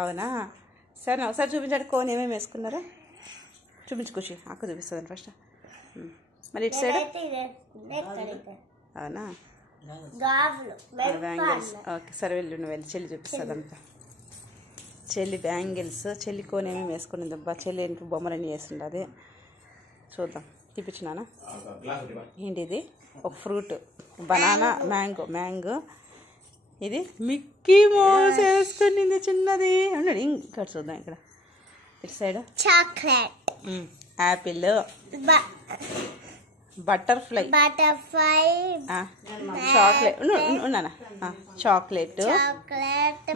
అవునా? సరే ఒకసారి చూపించండి. కోన్ ఏమేమి వేసుకున్నారో చూపించు ఖుషి. అక్క చూపిస్తుంది ఫస్ట్. మరి ఇటు సైడ్ అవునా? బ్యాంగిల్స్. ఓకే సరే వెళ్ళి చెల్లి చూపిస్తుంది అంతా. చెల్లి బ్యాంగిల్స్. చెల్లి కోన్ ఏమేమి వేసుకునింది అబ్బా. చెల్లి ఏంటి బొమ్మలన్నీ వేసింది. అదే చూద్దాం. చూపించినానా? ఏంటి ఇది? ఒక ఫ్రూట్, బనానా, మ్యాంగో. ఇది మిక్కీ మౌస్ వేసుకునింది చిన్నది. ఉండండి ఇక్కడ చూద్దాం. ఇక్కడ ఇటు side chocolate, Apple, butterfly, chocolate ఉన్నానా? చాక్లెట్.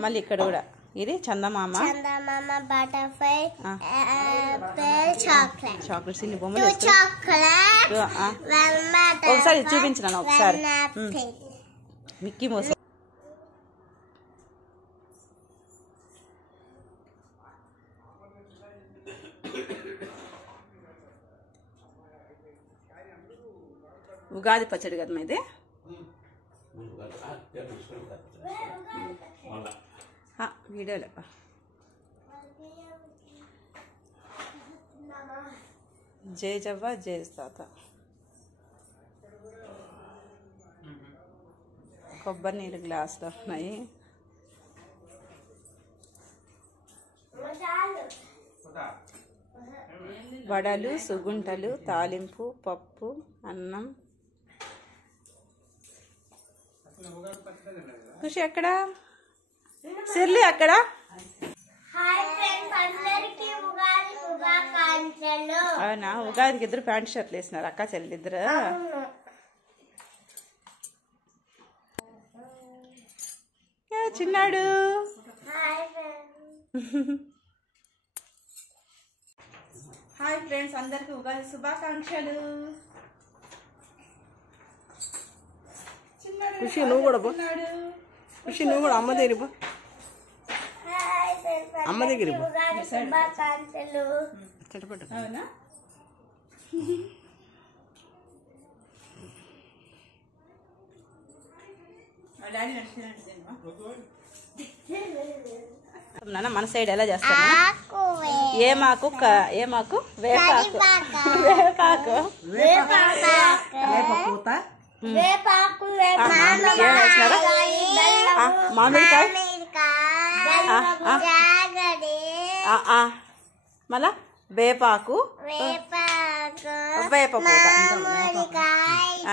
మళ్ళీ ఇక్కడ కూడా ఇది చందమామ, బటర్ఫ్లై, చాక్లెట్స్. ఇన్ని బొమ్మలు ఒకసారి చూపించినాను. ఒకసారి మిక్కీ మౌస్. ఉగాది పచ్చడి కదా ఇది. వీడియోలే జై జవ్వ జై తాత. కొబ్బరి నీళ్ళు గ్లాసులో ఉన్నాయి. వడలు, సుగుంటలు, తాలింపు, పప్పు, అన్నం. ఖుషి ఎక్కడ? సిర్లి అక్కడ. అవునా? ఉగాదికి ఇద్దరు ప్యాంట్ షర్ట్లు వేసినారు అక్క చెల్లి ఇద్దరు. చిన్నాడు. హాయ్ ఫ్రెండ్స్, అందరికి ఉగాది శుభాకాంక్షలు. ఖుషి నువ్వు కూడా ఖుషి నువ్వు కూడా అమ్మ దగ్గర అమ్మ దగ్గర అవునా? మన సైడ్ ఎలా చేస్తారు? ఏమాకు వేపాకు, మామిడికాయ, మళ్ళా వేపాకు, వేపపూత.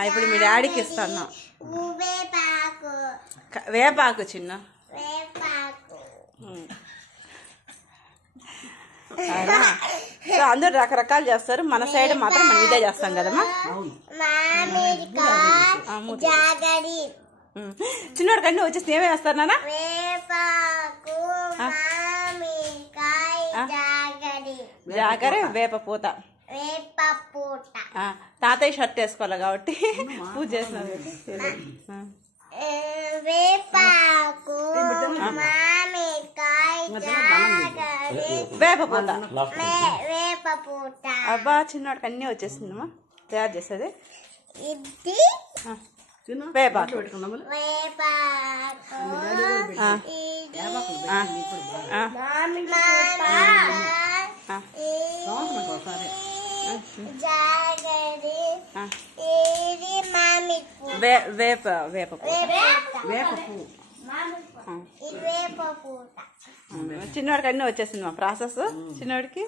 ఇప్పుడు మీ డాడీకి ఇస్తాను వేపాకు చిన్న. సో అందరు రకరకాలు చేస్తారు. మన సైడ్ మాత్రం మనం ఇదే చేస్తాం కదమ్మా. చిన్నోడికి అన్నీ వచ్చేసి ఏమేమి వేస్తారు నాన్న? జాగర, వేపపూత. తాతయ్య షర్ట్ వేసుకోవాలి కాబట్టి పూజ చేసినారు. వేపపూత. అబ్బా చిన్నోడికి అన్నీ వచ్చేసిందమ్మా. తయారు చేసేది వేపాకు. చిన్నవాడికి అన్నీ వచ్చేసింది మా ప్రాసెస్. చిన్నవాడికి